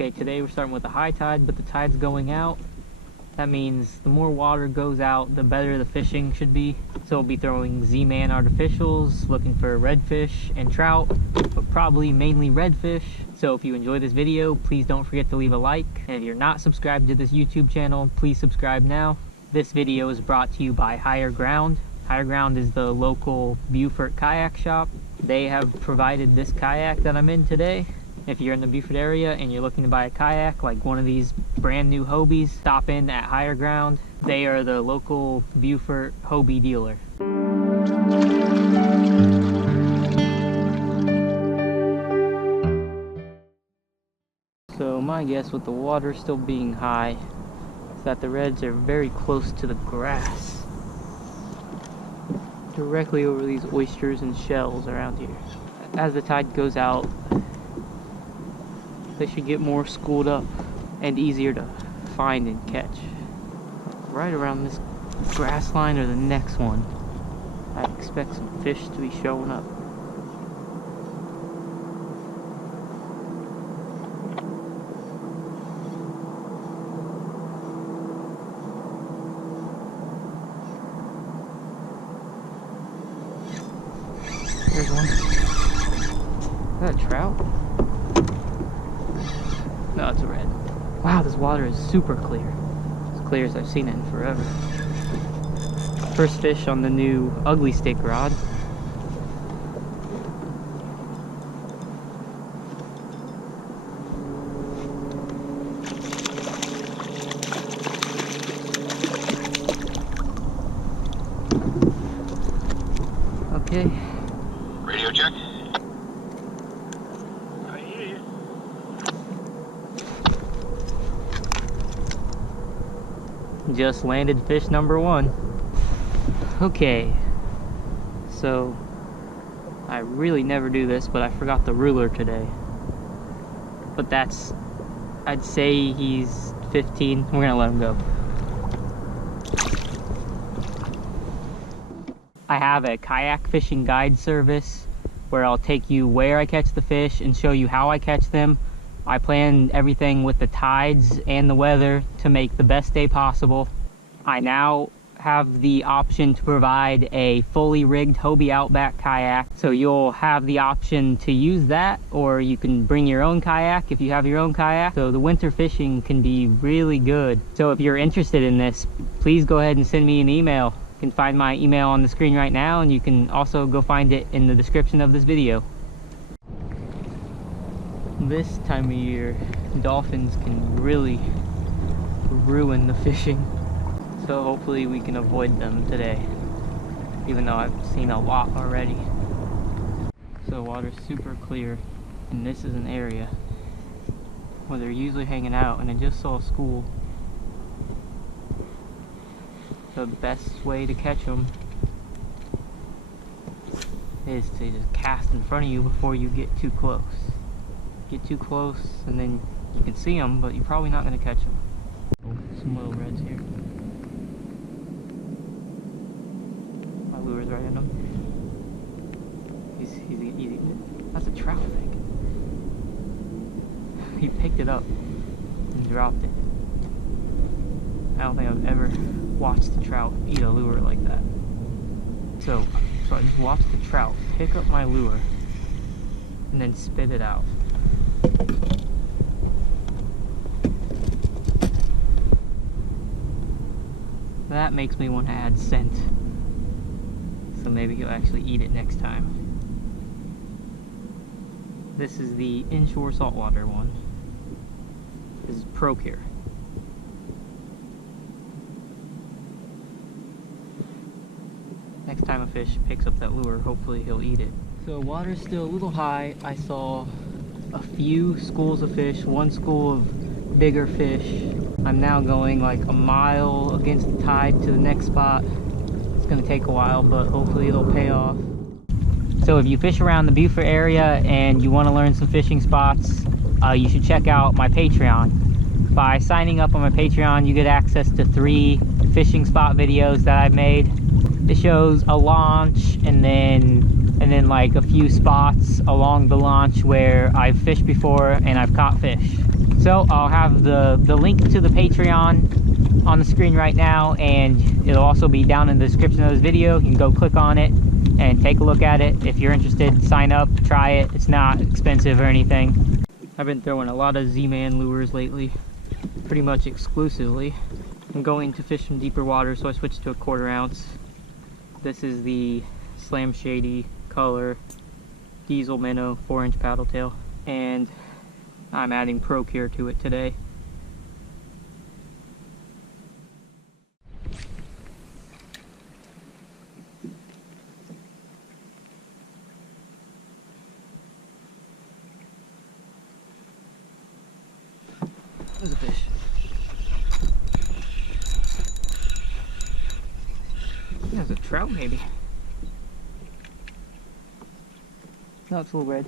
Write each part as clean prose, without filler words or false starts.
Okay, today we're starting with a high tide, but the tide's going out. That means the more water goes out, the better the fishing should be. So we'll be throwing Z-Man artificials, looking for redfish and trout, but probably mainly redfish. So if you enjoy this video, please don't forget to leave a like. And if you're not subscribed to this YouTube channel, please subscribe now. This video is brought to you by Higher Ground. Higher Ground is the local Beaufort kayak shop. They have provided this kayak that I'm in today. If you're in the Beaufort area and you're looking to buy a kayak, like one of these brand new Hobies, stop in at Higher Ground. They are the local Beaufort Hobie dealer. So my guess with the water still being high is that the reds are very close to the grass, directly over these oysters and shells around here. As the tide goes out, they should get more schooled up and easier to find and catch. Right around this grass line or the next one, I expect some fish to be showing up. There's one. Is that a trout? No, it's a red. Wow, this water is super clear. As clear as I've seen it in forever. First fish on the new ugly stick rod. Okay. Radio check. I hear you. Just landed fish number one. Okay, so I really never do this, but I forgot the ruler today. But that's, I'd say he's 15. We're gonna let him go. I have a kayak fishing guide service where I'll take you where I catch the fish and show you how I catch them. I plan everything with the tides and the weather to make the best day possible. I now have the option to provide a fully rigged Hobie Outback kayak, so you'll have the option to use that, or you can bring your own kayak if you have your own kayak. So the winter fishing can be really good. So if you're interested in this, please go ahead and send me an email. You can find my email on the screen right now, and you can also go find it in the description of this video. This time of year, dolphins can really ruin the fishing. So hopefully we can avoid them today, even though I've seen a lot already. So water's super clear, and this is an area where they're usually hanging out, and I just saw a school. The best way to catch them is to just cast in front of you before you get too close. Get too close and then you can see them, but you're probably not going to catch them. Some little reds here. My lure's right in him. He's eating it. That's a trout, I think. He picked it up and dropped it. I don't think I've ever watched a trout eat a lure like that. So I just watched the trout pick up my lure and then spit it out. That makes me want to add scent. So maybe he'll actually eat it next time. This is the inshore saltwater one. This is Procure. Next time a fish picks up that lure, hopefully he'll eat it. So water's still a little high. I saw a few schools of fish, one school of bigger fish. I'm now going like a mile against the tide to the next spot. It's gonna take a while, but hopefully it'll pay off. So if you fish around the Beaufort area and you want to learn some fishing spots, you should check out my Patreon. By signing up on my Patreon, you get access to 3 fishing spot videos that I've made. It shows a launch and then like a few spots along the launch where I've fished before and I've caught fish. So I'll have the link to the Patreon on the screen right now, and it'll also be down in the description of this video. You can go click on it and take a look at it. If you're interested, sign up, try it. It's not expensive or anything. I've been throwing a lot of Z-Man lures lately, pretty much exclusively. I'm going to fish some deeper water, so I switched to a 1/4 ounce. This is the Slam Shady color diesel minnow 4-inch paddle tail, and I'm adding Procure to it today. There's a fish. There's a trout, maybe. No, it's a little red.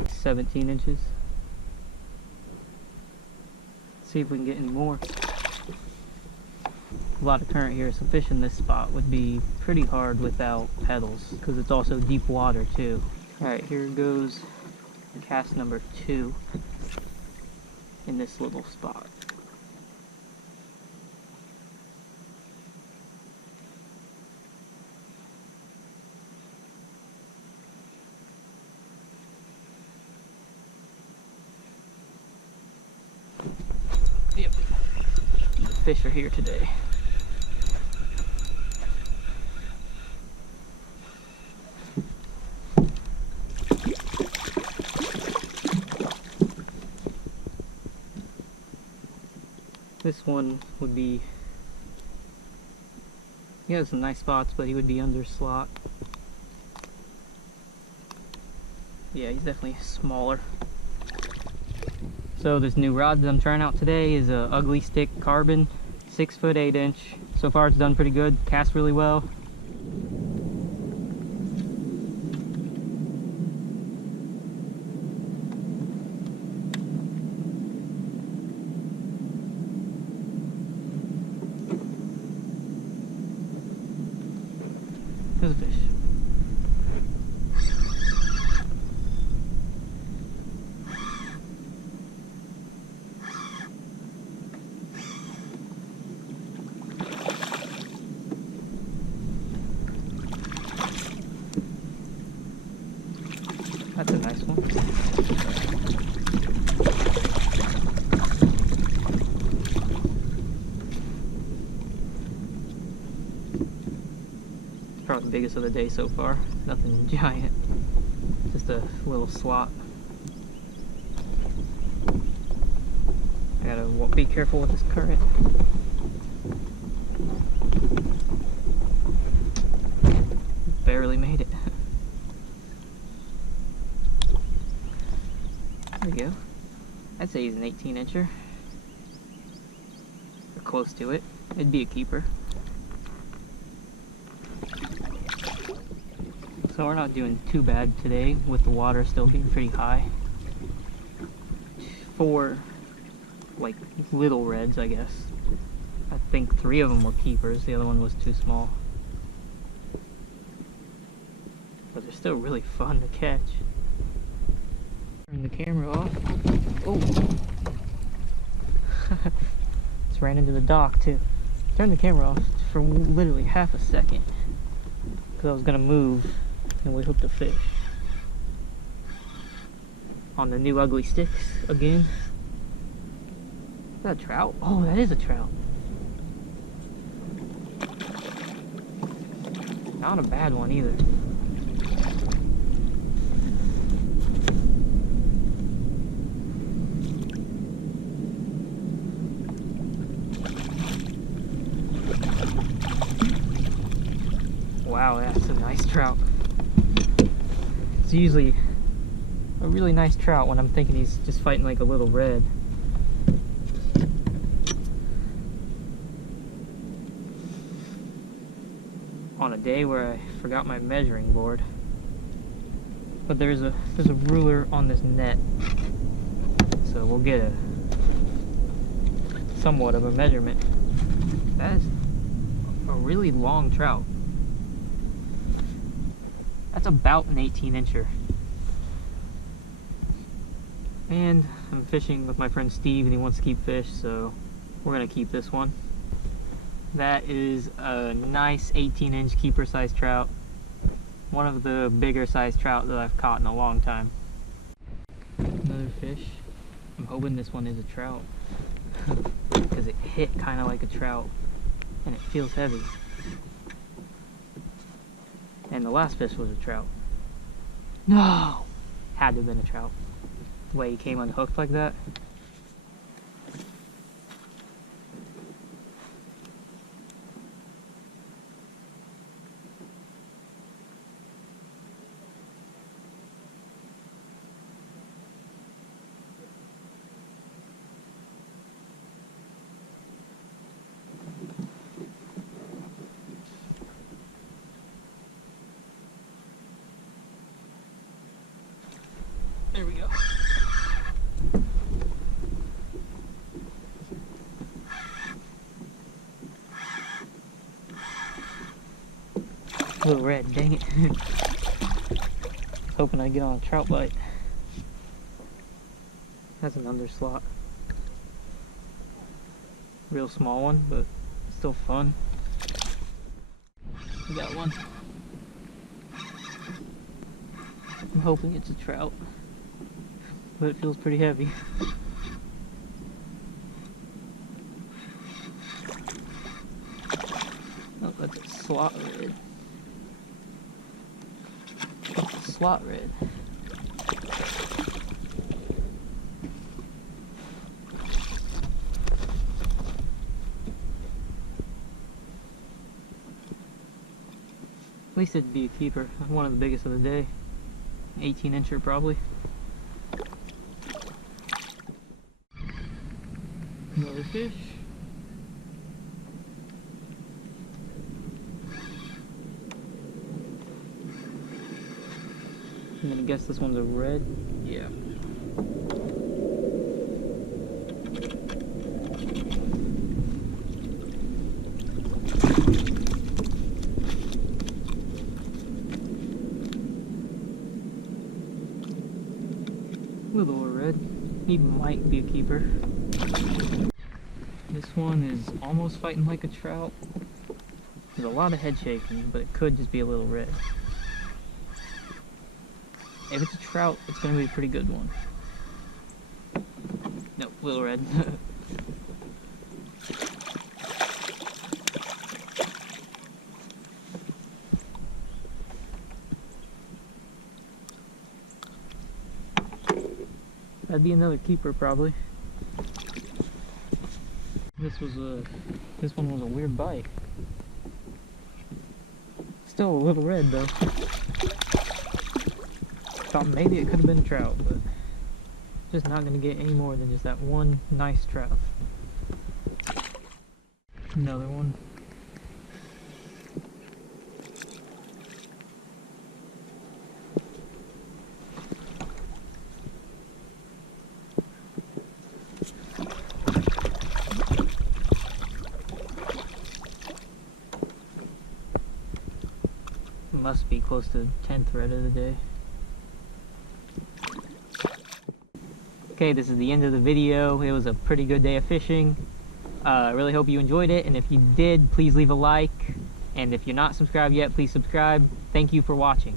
It's 17 inches. See if we can get any more. A lot of current here, so fishing this spot would be pretty hard without pedals, because it's also deep water too. Alright, here goes cast number 2 in this little spot. Yep, fish are here today. This one would be, he has some nice spots, but he would be under slot. Yeah, he's definitely smaller. So this new rod that I'm trying out today is a Ugly Stick carbon, 6 foot 8 inch. So far it's done pretty good, casts really well. There's a fish. That's a nice one. Probably the biggest of the day so far. Nothing giant. Just a little slot. I gotta be careful with this current. Barely made it. There we go. I'd say he's an 18 incher. Or close to it. It'd be a keeper. So we're not doing too bad today with the water still being pretty high. 4 like little reds, I guess. I think 3 of them were keepers, the other one was too small. But they're still really fun to catch. Turn the camera off. Oh! Just ran into the dock too. Turn the camera off for literally half a second. Because I was gonna move and we hooked a fish. On the new Ugly Sticks again. Is that a trout? Oh, that is a trout. Not a bad one either. Wow, that's a nice trout. It's usually a really nice trout when I'm thinking he's just fighting like a little red. On a day where I forgot my measuring board. But there's a ruler on this net. So we'll get somewhat of a measurement. That is a really long trout. That's about an 18-incher. And I'm fishing with my friend Steve, and he wants to keep fish, so we're gonna keep this one. That is a nice 18-inch keeper size trout. One of the bigger size trout that I've caught in a long time. Another fish. I'm hoping this one is a trout because it hit kind of like a trout and it feels heavy. And the last fish was a trout. No! Had to have been a trout. The way he came unhooked like that. There we go. Little red, dang it. Hoping I get on a trout bite. That's an underslot. Real small one, but still fun. We got one. I'm hoping it's a trout, but it feels pretty heavy. Oh, that's a slot red. Slot red. At least it'd be a keeper. One of the biggest of the day. 18-incher probably. Another fish. I'm gonna guess this one's a red. Yeah. Little red. He might be a keeper. This one is almost fighting like a trout. There's a lot of head shaking, but it could just be a little red. If it's a trout, it's going to be a pretty good one. Nope, little red. That'd be another keeper probably. This one was a weird bite. Still a little red though. Thought maybe it could have been a trout, but just not gonna get any more than just that one nice trout. Another one. Must be close to 10th red of the day. Okay, this is the end of the video. It was a pretty good day of fishing. I really hope you enjoyed it, and if you did, please leave a like. And if you're not subscribed yet, please subscribe. Thank you for watching.